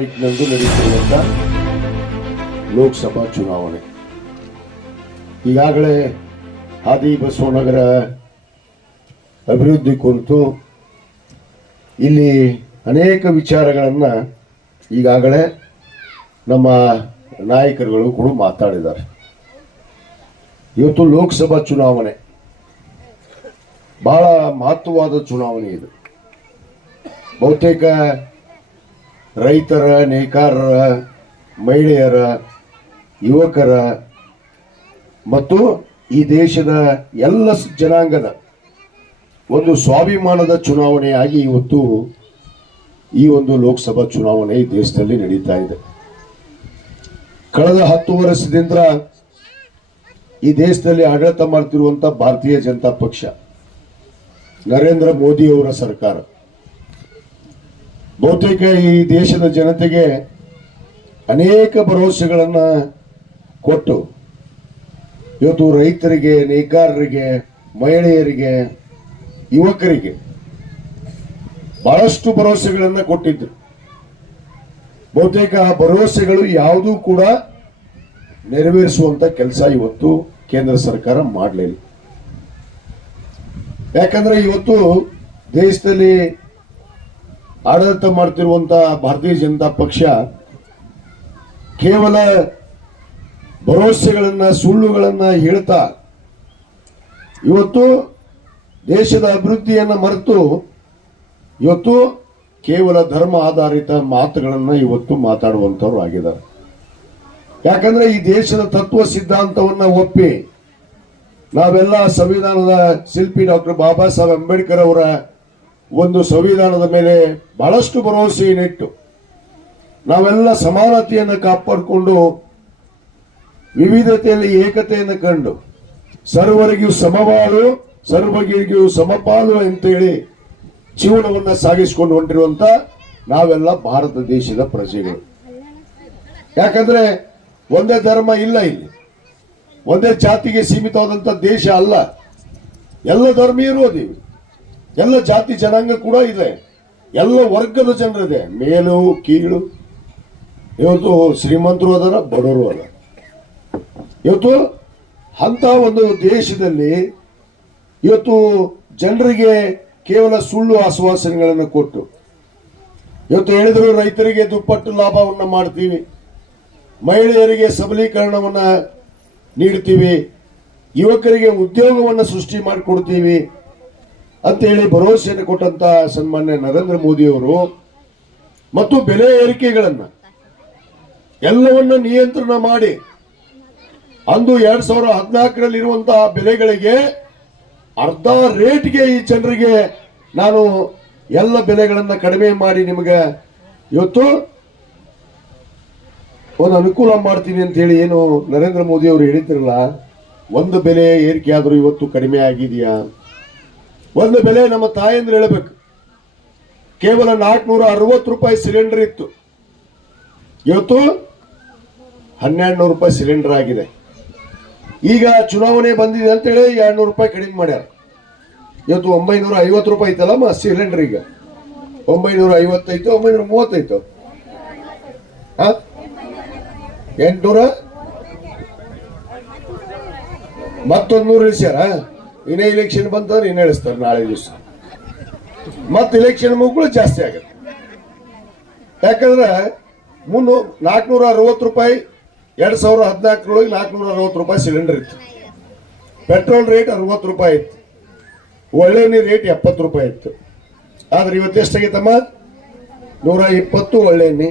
ತಾರೀಕಿನಂದು ನಡೆಯುತ್ತಿರುವಂಥ ಲೋಕಸಭಾ ಚುನಾವಣೆ. ಈಗಾಗಲೇ ಹಾದಿ ಬಸವನಗರ ಅಭಿವೃದ್ಧಿ ಕುರಿತು ಇಲ್ಲಿ ಅನೇಕ ವಿಚಾರಗಳನ್ನು ಈಗಾಗಲೇ ನಮ್ಮ ನಾಯಕರುಗಳು ಕೂಡ ಮಾತಾಡಿದ್ದಾರೆ. ಇವತ್ತು ಲೋಕಸಭಾ ಚುನಾವಣೆ ಬಹಳ ಮಹತ್ವವಾದ ಚುನಾವಣೆ ಇದು. ಬಹುತೇಕ ರೈತರ, ನೇಕಾರರ, ಮಹಿಳೆಯರ, ಯುವಕರ ಮತ್ತು ಈ ದೇಶದ ಎಲ್ಲ ಜನಾಂಗದ ಒಂದು ಸ್ವಾಭಿಮಾನದ ಚುನಾವಣೆಯಾಗಿ ಇವತ್ತು ಈ ಒಂದು ಲೋಕಸಭಾ ಚುನಾವಣೆ ಈ ದೇಶದಲ್ಲಿ ನಡೀತಾ ಇದೆ. ಕಳೆದ 10 ವರ್ಷದಿಂದ ಈ ದೇಶದಲ್ಲಿ ಆಡಳಿತ ಮಾಡ್ತಿರುವಂತ ಭಾರತೀಯ ಜನತಾ ಪಕ್ಷ, ನರೇಂದ್ರ ಮೋದಿ ಅವರ ಸರ್ಕಾರ ಬಹುತೇಕ ಈ ದೇಶದ ಜನತೆಗೆ ಅನೇಕ ಭರವಸೆಗಳನ್ನು ಕೊಟ್ಟು ಇವತ್ತು ರೈತರಿಗೆ, ನೇಕಾರರಿಗೆ, ಮಹಿಳೆಯರಿಗೆ, ಯುವಕರಿಗೆ ಬಹಳಷ್ಟು ಭರವಸೆಗಳನ್ನು ಕೊಟ್ಟಿದ್ರು. ಬಹುತೇಕ ಆ ಭರವಸೆಗಳು ಯಾವುದೂ ಕೂಡ ನೆರವೇರಿಸುವಂತ ಕೆಲಸ ಇವತ್ತು ಕೇಂದ್ರ ಸರ್ಕಾರ ಮಾಡಲಿಲ್ಲ. ಯಾಕಂದ್ರೆ ಇವತ್ತು ದೇಶದಲ್ಲಿ ಆಡಳಿತ ಮಾಡ್ತಿರುವಂತಹ ಭಾರತೀಯ ಜನತಾ ಪಕ್ಷ ಕೇವಲ ಭರವಸೆಗಳನ್ನ, ಸುಳ್ಳುಗಳನ್ನ ಹೇಳ್ತಾ ಇವತ್ತು ದೇಶದ ಅಭಿವೃದ್ಧಿಯನ್ನ ಮರೆತು ಇವತ್ತು ಕೇವಲ ಧರ್ಮ ಆಧಾರಿತ ಮಾತುಗಳನ್ನ ಇವತ್ತು ಮಾತಾಡುವಂತವ್ರು ಆಗಿದ್ದಾರೆ. ಯಾಕಂದ್ರೆ ಈ ದೇಶದ ತತ್ವ ಸಿದ್ಧಾಂತವನ್ನ ಒಪ್ಪಿ ನಾವೆಲ್ಲ ಸಂವಿಧಾನದ ಶಿಲ್ಪಿ ಡಾಕ್ಟರ್ ಬಾಬಾ ಸಾಹೇಬ್ ಅಂಬೇಡ್ಕರ್ ಅವರ ಒಂದು ಸಂವಿಧಾನದ ಮೇಲೆ ಬಹಳಷ್ಟು ಭರವಸೆಯನ್ನಿಟ್ಟು ನಾವೆಲ್ಲ ಸಮಾನತೆಯನ್ನು ಕಾಪಾಡಿಕೊಂಡು ವಿವಿಧತೆಯಲ್ಲಿ ಏಕತೆಯನ್ನು ಕಂಡು ಸರ್ವರಿಗೂ ಸಮಬಾಳು, ಸರ್ವರಿಗೂ ಸಮಪಾಲು ಅಂತೇಳಿ ಜೀವನವನ್ನ ಸಾಗಿಸಿಕೊಂಡು ಹೊಂಟಿರುವಂತ ನಾವೆಲ್ಲ ಭಾರತ ದೇಶದ ಪ್ರಜೆಗಳು. ಯಾಕಂದ್ರೆ ಒಂದೇ ಧರ್ಮ ಇಲ್ಲ, ಇಲ್ಲಿ ಒಂದೇ ಜಾತಿಗೆ ಸೀಮಿತವಾದಂತ ದೇಶ ಅಲ್ಲ. ಎಲ್ಲ ಧರ್ಮೀಯರು ಅದೀವಿ, ಎಲ್ಲ ಜಾತಿ ಜನಾಂಗ ಕೂಡ ಇದೆ, ಎಲ್ಲ ವರ್ಗದ ಜನರಿದೆ, ಮೇಲು ಕೀಳು. ಇವತ್ತು ಶ್ರೀಮಂತರು ಅದರ, ಬಡವರು ಅದ. ಇವತ್ತು ಅಂತ ಒಂದು ದೇಶದಲ್ಲಿ ಇವತ್ತು ಜನರಿಗೆ ಕೇವಲ ಸುಳ್ಳು ಆಶ್ವಾಸನೆಗಳನ್ನು ಕೊಟ್ಟು ಇವತ್ತು ಹೇಳಿದ್ರು ರೈತರಿಗೆ ದುಪ್ಪಟ್ಟು ಲಾಭವನ್ನ ಮಾಡ್ತೀವಿ, ಮಹಿಳೆಯರಿಗೆ ಸಬಲೀಕರಣವನ್ನ ನೀಡ್ತೀವಿ, ಯುವಕರಿಗೆ ಉದ್ಯೋಗವನ್ನು ಸೃಷ್ಟಿ ಮಾಡಿಕೊಡ್ತೀವಿ ಅಂತೇಳಿ ಭರವಸೆಯನ್ನು ಕೊಟ್ಟಂತ ಸನ್ಮಾನ್ಯ ನರೇಂದ್ರ ಮೋದಿ ಅವರು ಮತ್ತು ಬೆಲೆ ಏರಿಕೆಗಳನ್ನ ಎಲ್ಲವನ್ನ ನಿಯಂತ್ರಣ ಮಾಡಿ ಅಂದು 2014ರಲ್ಲಿ ಇರುವಂತಹ ಬೆಲೆಗಳಿಗೆ ಅರ್ಧ ರೇಟ್ಗೆ ಈ ಜನರಿಗೆ ನಾನು ಎಲ್ಲ ಬೆಲೆಗಳನ್ನ ಕಡಿಮೆ ಮಾಡಿ ನಿಮಗೆ ಇವತ್ತು ಒಂದು ಅನುಕೂಲ ಮಾಡ್ತೀನಿ ಅಂತ ಹೇಳಿ ಏನು ನರೇಂದ್ರ ಮೋದಿ ಅವರು ಹೇಳಿದ್ರಲ್ಲ, ಒಂದು ಬೆಲೆ ಏರಿಕೆ ಆದ್ರೂ ಇವತ್ತು ಕಡಿಮೆ ಆಗಿದೆಯಾ? ಒಂದು ಬೆಲೆ ನಮ್ಮ ತಾಯಂದ್ರೆ ಹೇಳಬೇಕು, ಕೇವಲ 460 ರೂಪಾಯಿ ಸಿಲಿಂಡರ್ ಇತ್ತು, ಇವತ್ತು 1200 ರೂಪಾಯಿ ಸಿಲಿಂಡರ್ ಆಗಿದೆ. ಈಗ ಚುನಾವಣೆ ಬಂದಿದೆ ಅಂತೇಳಿ 200 ರೂಪಾಯಿ ಕಡಿಮೆ ಮಾಡ್ಯಾರ. ಇವತ್ತು 950 ರೂಪಾಯಿ ಐತಲ್ಲಮ್ಮ ಸಿಲಿಂಡರ್, ಈಗ 950 ಐತೋ 930 ಐತೋ, 800 ಮತ್ತೊಂದು 100 ಇಳಿಸ್ಯಾರ. ಇನ್ನೇ ಇಲೆಕ್ಷನ್ ಬಂತಂದ್ರೆ ಇನ್ನೇ ಇಳಿಸ್ತಾರೆ ನಾಳೆ ದಿವಸ, ಮತ್ತೆ ಇಲೆಕ್ಷನ್ ಮುಗಿಗಳು ಜಾಸ್ತಿ ಆಗುತ್ತೆ. ಯಾಕಂದ್ರೆ 460 ರೂಪಾಯಿ 2014ರೊಳಗೆ 460 ರೂಪಾಯಿ ಸಿಲಿಂಡರ್ ಇತ್ತು. ಪೆಟ್ರೋಲ್ ರೇಟ್ 60 ರೂಪಾಯಿ ಇತ್ತು, ಒಳ್ಳೆಣ್ಣೆ ರೇಟ್ 70 ರೂಪಾಯಿ ಇತ್ತು. ಆದ್ರೆ ಇವತ್ತು ಎಷ್ಟಾಗೈತಮ್ಮ? 120 ಒಳ್ಳೆಣ್ಣೆ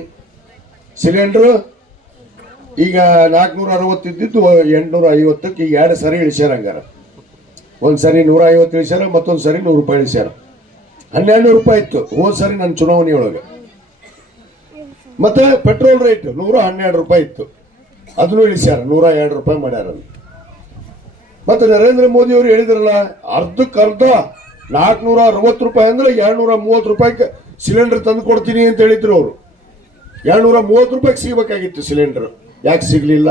ಸಿಲಿಂಡರ್. ಈಗ 460 ಇದ್ದಿದ್ದು 850ಕ್ಕೆ ಈಗ 2 ಸರಿ ಇಳಿಸ್ಯಾರ. ಹಂಗಾರ ಒಂದ್ ಸರಿ 150 ಇಳಿಸ್ಯಾರ, ಮತ್ತೊಂದ್ ಸರಿ 100 ರೂಪಾಯಿ ಇಳಿಸ್ಯಾರ. 1200 ರೂಪಾಯಿ ಇತ್ತು ಹೋದ್ ಸರಿ ನನ್ನ ಚುನಾವಣೆಯೊಳಗೆ. ಮತ್ತೆ ಪೆಟ್ರೋಲ್ ರೇಟ್ 112 ರೂಪಾಯಿ ಇತ್ತು, ಅದನ್ನು ಇಳಿಸ್ಯಾರ, 102 ರೂಪಾಯಿ ಮಾಡ್ಯಾರ. ಮತ್ತೆ ನರೇಂದ್ರ ಮೋದಿ ಅವರು ಹೇಳಿದ್ರಲ್ಲ, ಅರ್ಧಕ್ಕರ್ಧ 460 ರೂಪಾಯಿ ಅಂದ್ರೆ 230 ರೂಪಾಯಿ ಸಿಲಿಂಡರ್ ತಂದು ಕೊಡ್ತೀನಿ ಅಂತ ಹೇಳಿದ್ರು ಅವರು. 230 ರೂಪಾಯಿಗೆ ಸಿಗಬೇಕಾಗಿತ್ತು ಸಿಲಿಂಡರ್, ಯಾಕೆ ಸಿಗ್ಲಿಲ್ಲ?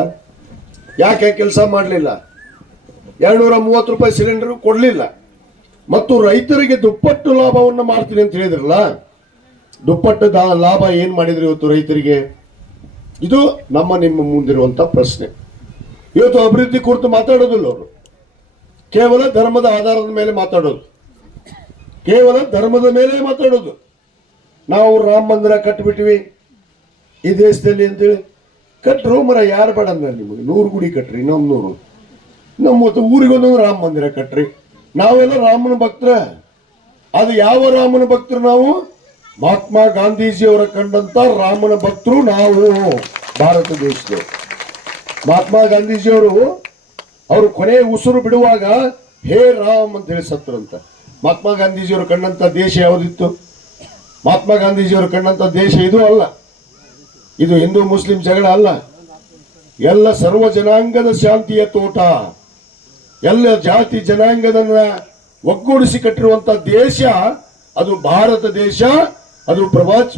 ಯಾಕೆ ಕೆಲಸ ಮಾಡಲಿಲ್ಲ? 230 ರೂಪಾಯಿ ಸಿಲಿಂಡರ್ ಕೊಡ್ಲಿಲ್ಲ. ಮತ್ತು ರೈತರಿಗೆ ದುಪ್ಪಟ್ಟು ಲಾಭವನ್ನು ಮಾಡ್ತೀನಿ ಅಂತ ಹೇಳಿದ್ರಲ್ಲ, ದುಪ್ಪಟ್ಟು ಲಾಭ ಏನ್ ಮಾಡಿದ್ರು ಇವತ್ತು ರೈತರಿಗೆ? ಇದು ನಿಮ್ಮ ಮುಂದಿರುವಂತ ಪ್ರಶ್ನೆ. ಇವತ್ತು ಅಭಿವೃದ್ಧಿ ಕುರಿತು ಮಾತಾಡೋದಿಲ್ಲ ಅವರು, ಕೇವಲ ಧರ್ಮದ ಆಧಾರದ ಮೇಲೆ ಮಾತಾಡೋದು, ಕೇವಲ ಧರ್ಮದ ಮೇಲೆ ಮಾತಾಡೋದು. ನಾವು ರಾಮ ಮಂದಿರ ಕಟ್ಟಿಬಿಟ್ಟಿವಿ ಈ ದೇಶದಲ್ಲಿ ಅಂತೇಳಿ. ಕಟ್ಟರು ಮರ, ಯಾರು ಬೇಡ ಅಂದ್ರೆ ನಿಮಗೆ 100 ಗುಡಿ ಕಟ್ರಿ, ನಮ್ಮ 100 ನಮ್ಮ ಊರಿಗೊಂದೊಂದು ರಾಮ ಮಂದಿರ ಕಟ್ರಿ. ನಾವೆಲ್ಲ ರಾಮನ ಭಕ್ತರ. ಅದು ಯಾವ ರಾಮನ ಭಕ್ತರು? ನಾವು ಮಹಾತ್ಮ ಗಾಂಧೀಜಿಯವರ ಕಂಡಂತ ರಾಮನ ಭಕ್ತರು ನಾವು ಭಾರತ ದೇಶದವರು. ಮಹಾತ್ಮ ಗಾಂಧೀಜಿಯವರು ಅವರು ಕೊನೆಯ ಉಸಿರು ಬಿಡುವಾಗ ಹೇ ರಾಮ್ ಅಂತ ಹೇಳಿ ಸತ್ರಂತ. ಮಹಾತ್ಮ ಗಾಂಧೀಜಿಯವರು ಕಂಡಂತ ದೇಶ ಯಾವುದಿತ್ತು? ಮಹಾತ್ಮ ಗಾಂಧೀಜಿಯವರು ಕಂಡಂತ ದೇಶ ಇದು ಅಲ್ಲ. ಇದು ಹಿಂದೂ ಮುಸ್ಲಿಂ ಜಗಳ ಅಲ್ಲ. ಎಲ್ಲ ಸರ್ವ ಜನಾಂಗದ ಶಾಂತಿಯ ತೋಟ, ಎಲ್ಲ ಜಾತಿ ಜನಾಂಗದನ್ನ ಒಗ್ಗೂಡಿಸಿ ಕಟ್ಟಿರುವಂತ ದೇಶ ಅದು ಭಾರತ ದೇಶ. ಅದು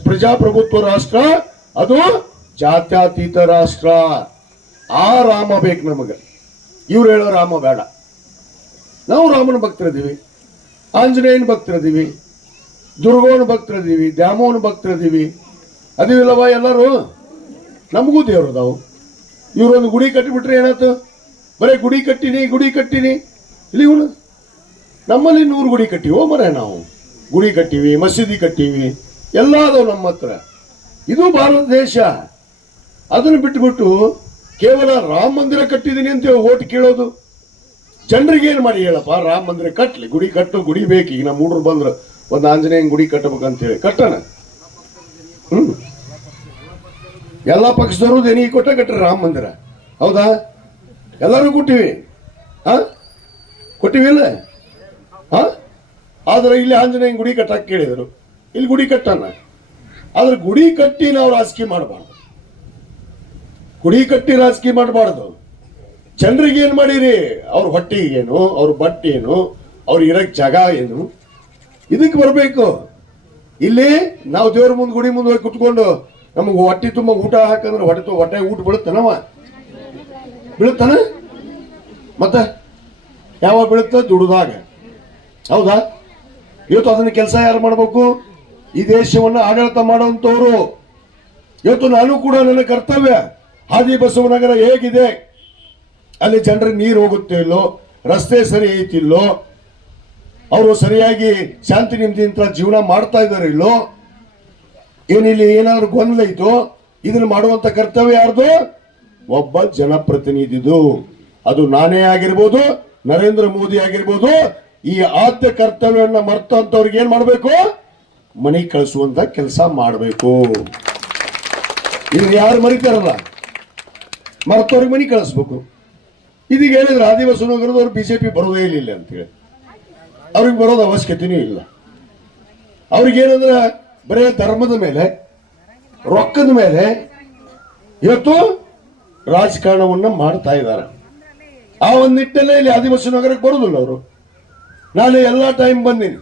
ಪ್ರಜಾಪ್ರಭುತ್ವ ರಾಷ್ಟ್ರ, ಅದು ಜಾತ್ಯತೀತ ರಾಷ್ಟ್ರ. ಆ ರಾಮ ಬೇಕು ನಮಗೆ. ಇವ್ರು ಹೇಳೋ ರಾಮ ಬೇಡ. ನಾವು ರಾಮನ ಭಕ್ತರಿದ್ದೀವಿ, ಆಂಜನೇಯನ ಭಕ್ತರಿದ್ದೀವಿ, ದುರ್ಗವನ ಭಕ್ತರಿದ್ದೀವಿ, ದ್ಯಾಮೋನ ಭಕ್ತರಿದ್ದೀವಿ. ಅದಿಲ್ಲವ ಎಲ್ಲರೂ? ನಮಗೂ ದೇವ್ರದಾವು. ಇವ್ರೊಂದು ಗುಡಿ ಕಟ್ಟಿಬಿಟ್ರೆ ಏನಾಯ್ತು? ಬರೀ ಗುಡಿ ಕಟ್ಟಿನಿ ಇಲ್ಲಿ ಇವನು. ನಮ್ಮಲ್ಲಿ 100 ಗುಡಿ ಕಟ್ಟಿವೋ ಮರ, ನಾವು ಗುಡಿ ಕಟ್ಟಿವಿ, ಮಸೀದಿ ಕಟ್ಟಿವಿ, ಎಲ್ಲ ಅದಾವ ನಮ್ಮ ಹತ್ರ. ಇದು ಭಾರತ ದೇಶ. ಅದನ್ನು ಬಿಟ್ಟುಬಿಟ್ಟು ಕೇವಲ ರಾಮ ಮಂದಿರ ಕಟ್ಟಿದೀನಿ ಅಂತ ಓಟ್ ಕೇಳೋದು. ಜನರಿಗೆ ಏನ್ ಮಾಡಿ ಹೇಳಪ್ಪ? ರಾಮ ಮಂದಿರ ಕಟ್ಲಿ, ಗುಡಿ ಕಟ್ಟು, ಗುಡಿ ಬೇಕು. ಈಗ ನಮ್ಮ ಹುಡುಗರು ಬಂದ್ರು ಒಂದು ಆಂಜನೇಯನ ಗುಡಿ ಕಟ್ಟಬೇಕಂತ ಹೇಳಿ ಕಟ್ಟಣ. ಎಲ್ಲ ಪಕ್ಷದವರು ದೇಣಿಗೆ ಕೊಟ್ಟ ಕಟ್ಟ್ರಿ ರಾಮ ಮಂದಿರ, ಹೌದಾ? ಎಲ್ಲರೂ ಕೊಟ್ಟಿವಿ, ಕೊಟ್ಟಿವಿಲ್ಲ? ಆದ್ರೆ ಇಲ್ಲಿ ಆಂಜನೇಯನ ಗುಡಿ ಕಟ್ಟಕ್ಕೆ ಕೇಳಿದರು, ಇಲ್ಲಿ ಗುಡಿ ಕಟ್ಟಣ. ಆದ್ರೆ ಗುಡಿ ಕಟ್ಟಿ ನಾವು ರಾಜಕೀಯ ಮಾಡಬಾರ್ದು. ಗುಡಿ ಕಟ್ಟಿ ರಾಜಕೀಯ ಮಾಡಬಾರ್ದು. ಜನರಿಗೆ ಏನ್ ಮಾಡಿರಿ? ಅವ್ರ ಹೊಟ್ಟೆ ಏನು, ಅವ್ರ ಬಟ್ಟೆ ಏನು, ಅವ್ರ ಇರಕ್ ಜಾಗ ಏನು, ಇದಕ್ಕೆ ಬರಬೇಕು. ಇಲ್ಲಿ ನಾವು ದೇವ್ರ ಮುಂದೆ, ಗುಡಿ ಮುಂದೆ ಹೋಗಿ ಕುತ್ಕೊಂಡು ನಮಗೆ ಹೊಟ್ಟೆ ತುಂಬ ಊಟ ಹಾಕಂದ್ರೆ ಹೊಟ್ಟೆ ಊಟ ಬೀಳುತ್ತಾನವ? ಬೀಳುತ್ತಾನ? ಮತ್ತೆ ಯಾವಾಗ ಬೀಳುತ್ತ? ದುಡ್ದಾಗ, ಹೌದಾ? ಇವತ್ತು ಅದನ್ನ ಕೆಲಸ ಯಾರು ಮಾಡಬೇಕು? ಈ ದೇಶವನ್ನು ಆಡಳಿತ ಮಾಡುವಂತವ್ರು. ಇವತ್ತು ನಾನು ಕೂಡ ನನ್ನ ಕರ್ತವ್ಯ, ಹಾದಿ ಬಸವನಗರ ಹೇಗಿದೆ, ಅಲ್ಲಿ ಜನರಿಗೆ ನೀರು ಹೋಗುತ್ತೆ ಇಲ್ಲೋ, ರಸ್ತೆ ಸರಿ ಐತಿಲ್ಲೋ, ಅವರು ಸರಿಯಾಗಿ ಶಾಂತಿ ನೆಮ್ಮದಿಯಿಂದ ಜೀವನ ಮಾಡ್ತಾ ಇದ್ದಾರೆ ಇಲ್ಲೋ, ಏನಿಲ್ಲಿ ಏನಾದ್ರು ಗೊಂದಲ ಐತೋ, ಇದನ್ನು ಮಾಡುವಂತ ಕರ್ತವ್ಯ ಯಾರ್ದು? ಒಬ್ಬ ಜನಪ್ರತಿನಿಧಿದು. ಅದು ನಾನೇ ಆಗಿರ್ಬೋದು, ನರೇಂದ್ರ ಮೋದಿ ಆಗಿರ್ಬೋದು. ಈ ಆದ್ಯ ಕರ್ತವ್ಯವನ್ನ ಮರ್ತಂತವ್ರಿಗೆ ಏನ್ ಮಾಡಬೇಕು? ಮನೆ ಕಳಿಸುವಂತ ಕೆಲಸ ಮಾಡಬೇಕು. ಇದನ್ನ ಯಾರು ಮರಿತಾರಲ್ಲ, ಮರ್ತವ್ರಿಗೆ ಮನೆ ಕಳಿಸ್ಬೇಕು. ಇದೀಗ ಹೇಳಿದ್ರೆ ಆದಿವಾಸಿ ನಗರದವ್ರು ಬಿಜೆಪಿ ಬರೋದೇ ಇಲ್ಲ ಅಂತೇಳಿ, ಅವ್ರಿಗೆ ಬರೋದು ಅವಶ್ಯಕತೆನೂ ಇಲ್ಲ. ಅವ್ರಿಗೇನಂದ್ರೆ ಬರೇ ಧರ್ಮದ ಮೇಲೆ, ರೊಕ್ಕದ ಮೇಲೆ ಇವತ್ತು ರಾಜಕಾರಣವನ್ನ ಮಾಡ್ತಾ ಇದ್ದಾರೆ. ಆ ಒಂದು ನಿಟ್ಟಿನಲ್ಲೇ ಇಲ್ಲಿ ಆದಿವಾಸಿ ನಗರಕ್ಕೆ ಬರೋದಿಲ್ಲ ಅವರು. ನಾನು ಎಲ್ಲ ಟೈಮ್ ಬಂದೀನಿ.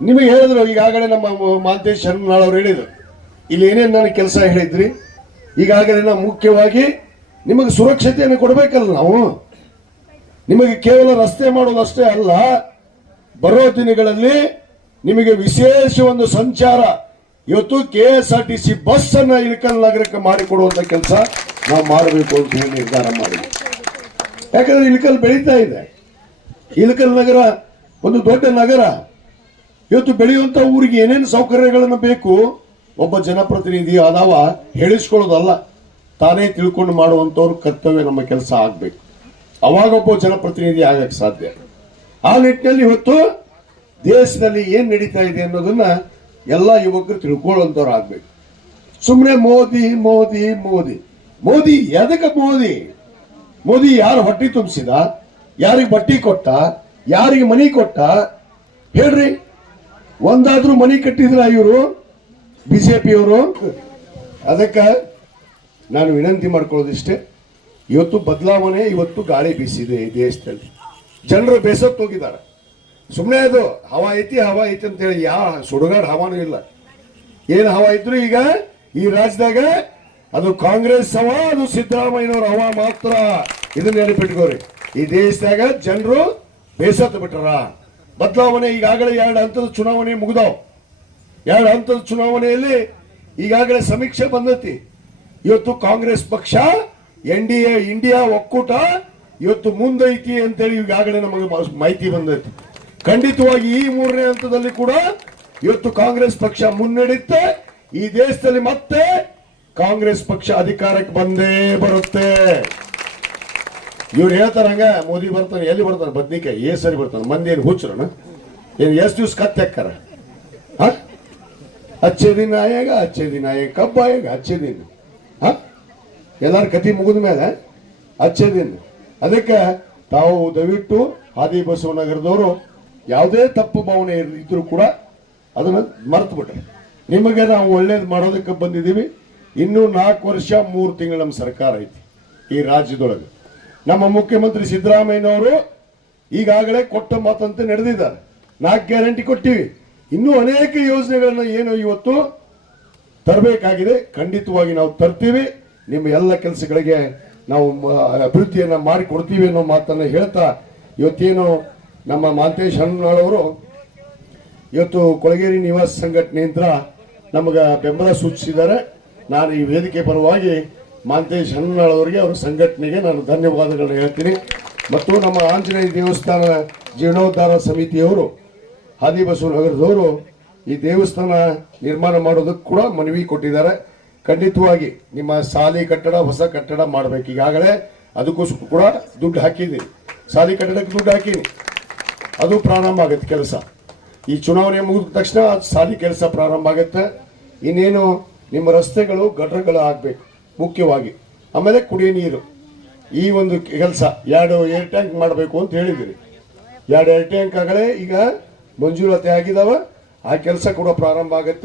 ನಿಮಗೆ ಹೇಳಿದ್ರು ಈಗಾಗಲೇ ನಮ್ಮ ಮಾಂತೇಶ್ ಶರಣಾಳ್ ಅವ್ರು ಹೇಳಿದ್ರು, ಇಲ್ಲಿ ಏನೇನು ನನಗೆ ಕೆಲಸ ಹೇಳಿದ್ರಿ. ಈಗಾಗಲೇ ನಾವು ಮುಖ್ಯವಾಗಿ ನಿಮಗೆ ಸುರಕ್ಷತೆಯನ್ನು ಕೊಡಬೇಕಲ್ಲ. ನಾವು ನಿಮಗೆ ಕೇವಲ ರಸ್ತೆ ಮಾಡೋದಷ್ಟೇ ಅಲ್ಲ, ಬರೋ ದಿನಗಳಲ್ಲಿ ನಿಮಗೆ ವಿಶೇಷ ಒಂದು ಸಂಚಾರ, ಇವತ್ತು KSRTC ಬಸ್ ಅನ್ನ ಇಳಕಲ್ ನಗರಕ್ಕೆ ಮಾಡಿಕೊಡುವಂತ ಕೆಲಸ ನಾವು ಮಾಡಬೇಕು ಅಂತ ಹೇಳಿ ನಿರ್ಧಾರ ಮಾಡಿದ್ವಿ. ಯಾಕಂದ್ರೆ ಇಳಕಲ್ ಬೆಳೀತಾ ಇದೆ. ಇಳಕಲ್ ನಗರ ಒಂದು ದೊಡ್ಡ ನಗರ. ಇವತ್ತು ಬೆಳೆಯುವಂತ ಊರಿಗೆ ಏನೇನು ಸೌಕರ್ಯಗಳನ್ನು ಬೇಕು, ಒಬ್ಬ ಜನಪ್ರತಿನಿಧಿ ಅದಾವ ಹೇಳಿಸ್ಕೊಳ್ಳೋದಲ್ಲ, ತಾನೇ ತಿಳ್ಕೊಂಡು ಮಾಡುವಂತವ್ರ ಕರ್ತವ್ಯ, ನಮ್ಮ ಕೆಲಸ ಆಗ್ಬೇಕು. ಅವಾಗ ಒಬ್ಬ ಜನಪ್ರತಿನಿಧಿ ಆಗಕ್ಕೆ ಸಾಧ್ಯ. ಆ ನಿಟ್ಟಿನಲ್ಲಿ ಇವತ್ತು ದೇಶದಲ್ಲಿ ಏನ್ ನಡೀತಾ ಇದೆ ಅನ್ನೋದನ್ನ ಎಲ್ಲ ಯುವಕರು ತಿಳ್ಕೊಳ್ಳುವಂತವ್ರು ಆಗ್ಬೇಕು. ಸುಮ್ಮನೆ ಮೋದಿ ಮೋದಿ ಮೋದಿ ಮೋದಿ ಎದಕ್ಕೆ ಮೋದಿ? ಮೋದಿ ಯಾರು ಹೊಟ್ಟೆ ತುಂಬಿಸಿದ? ಯಾರಿಗೆ ಬಟ್ಟಿ ಕೊಟ್ಟ? ಯಾರಿಗೆ ಮನಿ ಕೊಟ್ಟ? ಹೇಳ್ರಿ. ಒಂದಾದ್ರೂ ಮನಿ ಕಟ್ಟಿದ್ರ ಇವರು ಬಿಜೆಪಿಯವರು? ಅದಕ್ಕೆ ನಾನು ವಿನಂತಿ ಮಾಡ್ಕೊಳ್ಳೋದಿಷ್ಟೇ, ಇವತ್ತು ಬದಲಾವಣೆ, ಇವತ್ತು ಗಾಳಿ ಬೀಸಿದೆ ಈ ದೇಶದಲ್ಲಿ. ಜನರು ಬೇಸತ್ತು ಹೋಗಿದ್ದಾರೆ. ಸುಮ್ಮನೆ ಅದು ಹವಾ ಐತಿ ಅಂತ ಹೇಳಿ ಯಾವ ಸುಡುಗಾಡು ಹವಾನೂ ಇಲ್ಲ. ಏನು ಹವಾ ಇದ್ರು ಈಗ ಈ ರಾಜ್ಯದಾಗ ಅದು ಕಾಂಗ್ರೆಸ್ ಹವಾ, ಅದು ಸಿದ್ದರಾಮಯ್ಯನವ್ರ ಹವಾ ಮಾತ್ರ. ಇದನ್ನ ನೆನಪಿಟ್ಕೋರಿ. ಈ ದೇಶದಾಗ ಜನರು ಬೇಸತ್ತು ಬಿಟ್ಟಾರ. ಬದಲಾವಣೆ ಈಗಾಗಲೇ 2 ಹಂತದ ಚುನಾವಣೆ ಮುಗಿದಾವ್. ಎರಡು ಹಂತದ ಚುನಾವಣೆಯಲ್ಲಿ ಈಗಾಗಲೇ ಸಮೀಕ್ಷೆ ಬಂದೈತಿ. ಇವತ್ತು ಕಾಂಗ್ರೆಸ್ ಪಕ್ಷ NDA ಇಂಡಿಯಾ ಒಕ್ಕೂಟ ಇವತ್ತು ಮುಂದೈತಿ ಅಂತೇಳಿ ಈಗಾಗಲೇ ನಮಗೆ ಮಾಹಿತಿ ಬಂದೈತಿ. ಖಂಡಿತವಾಗಿ ಈ ಮೂರನೇ ಹಂತದಲ್ಲಿ ಕೂಡ ಇವತ್ತು ಕಾಂಗ್ರೆಸ್ ಪಕ್ಷ ಮುನ್ನಡೆಯುತ್ತೆ. ಈ ದೇಶದಲ್ಲಿ ಮತ್ತೆ ಕಾಂಗ್ರೆಸ್ ಪಕ್ಷ ಅಧಿಕಾರಕ್ಕೆ ಬಂದೇ ಬರುತ್ತೆ. ಇವ್ರು ಹೇಳ್ತಾರಂಗ ಮೋದಿ ಬರ್ತಾನೆ, ಎಲ್ಲಿ ಬರ್ತಾನೆ ಬದ್ನಿಕಾಯಿ ಸರಿ ಬರ್ತಾನೆ, ಮಂದಿ ಏನು ಹುಚ್ಚರಣ ಏನು ಎಷ್ಟು ದಿವ್ಸ ಕತ್ತೆ ಹಾಕ್ತಾರ? ಅಚ್ಚೆ ದಿನ ಆಯಾಗ ಕಬ್ಬ ಆಯಾಗ ಅಚ್ಚೆ ದಿನ ಎಲ್ಲಾರ ಕತಿ ಮುಗಿದ ಮೇಲೆ ಅಚ್ಚೆ ದಿನ. ಅದಕ್ಕೆ ತಾವು ದಯವಿಟ್ಟು ಹಾದಿ ಬಸವನಗರದವರು ಯಾವುದೇ ತಪ್ಪು ಭಾವನೆ ಇದ್ರೂ ಕೂಡ ಅದನ್ನ ಮರ್ತು ಬಿಟ್ರೆ, ನಿಮಗೆ ನಾವು ಒಳ್ಳೇದು ಮಾಡೋದಕ್ಕೆ ಬಂದಿದ್ದೀವಿ. ಇನ್ನೂ 4 ವರ್ಷ 3 ತಿಂಗಳು ನಮ್ಮ ಸರ್ಕಾರ ಐತಿ ಈ ರಾಜ್ಯದೊಳಗೆ. ನಮ್ಮ ಮುಖ್ಯಮಂತ್ರಿ ಸಿದ್ದರಾಮಯ್ಯನವರು ಈಗಾಗಲೇ ಕೊಟ್ಟ ಮಾತಂತೆ ನಡೆದಿದ್ದಾರೆ. 4 ಗ್ಯಾರಂಟಿ ಕೊಟ್ಟಿವಿ. ಇನ್ನೂ ಅನೇಕ ಯೋಜನೆಗಳನ್ನ ಏನು ಇವತ್ತು ತರಬೇಕಾಗಿದೆ. ಖಂಡಿತವಾಗಿ ನಾವು ತರ್ತೀವಿ. ನಿಮ್ಮ ಎಲ್ಲ ಕೆಲಸಗಳಿಗೆ ನಾವು ಅಭಿವೃದ್ಧಿಯನ್ನ ಮಾಡಿಕೊಡ್ತೀವಿ ಅನ್ನೋ ಮಾತನ್ನ ಹೇಳ್ತಾ, ಇವತ್ತೇನು ನಮ್ಮ ಮಾಂತೇಶ್ ಹಣ್ಣಾಳವರು ಇವತ್ತು ಕೊಳಗೇರಿ ನಿವಾಸ ಸಂಘಟನೆಯಿಂದ ನಮಗೆ ಬೆಂಬಲ ಸೂಚಿಸಿದ್ದಾರೆ. ನಾನು ಈ ವೇದಿಕೆ ಪರವಾಗಿ ಮಾಂತೇಶ್ ಹಣ್ಣಾಳ್ ಅವರಿಗೆ ಅವರ ಸಂಘಟನೆಗೆ ನಾನು ಧನ್ಯವಾದಗಳನ್ನು ಹೇಳ್ತೀನಿ. ಮತ್ತು ನಮ್ಮ ಆಂಜನೇಯ ದೇವಸ್ಥಾನ ಜೀರ್ಣೋದ್ಧಾರ ಸಮಿತಿಯವರು ಹಾದಿ ಬಸವನಗರದವರು ಈ ದೇವಸ್ಥಾನ ನಿರ್ಮಾಣ ಮಾಡೋದಕ್ಕೆ ಕೂಡ ಮನವಿ ಕೊಟ್ಟಿದ್ದಾರೆ. ಖಂಡಿತವಾಗಿ ನಿಮ್ಮ ಶಾಲೆ ಕಟ್ಟಡ ಹೊಸ ಕಟ್ಟಡ ಮಾಡಬೇಕು. ಈಗಾಗಲೇ ಅದಕ್ಕೋಸ್ಕರ ಕೂಡ ದುಡ್ಡು ಹಾಕಿದ್ದೀನಿ. ಶಾಲೆ ಕಟ್ಟಡಕ್ಕೆ ದುಡ್ಡು ಹಾಕೀನಿ, ಅದು ಪ್ರಾರಂಭ ಆಗುತ್ತೆ ಕೆಲಸ. ಈ ಚುನಾವಣೆ ಮುಗಿದ ತಕ್ಷಣ ಶಾಲೆ ಕೆಲಸ ಪ್ರಾರಂಭ ಆಗುತ್ತೆ. ಇನ್ನೇನು ನಿಮ್ಮ ರಸ್ತೆಗಳು ಗಟರಗಳು ಆಗಬೇಕು ಮುಖ್ಯವಾಗಿ. ಆಮೇಲೆ ಕುಡಿಯ ನೀರು, ಈ ಒಂದು ಕೆಲಸ 2 ಏರ್ ಟ್ಯಾಂಕ್ ಮಾಡಬೇಕು ಅಂತ ಹೇಳಿದಿರಿ. 2 ಏರ್ ಟ್ಯಾಂಕ್ ಆಗಲೇ ಈಗ ಮಂಜೂರಾತಿ ಆಗಿದಾವ. ಆ ಕೆಲಸ ಕೂಡ ಪ್ರಾರಂಭ ಆಗುತ್ತೆ.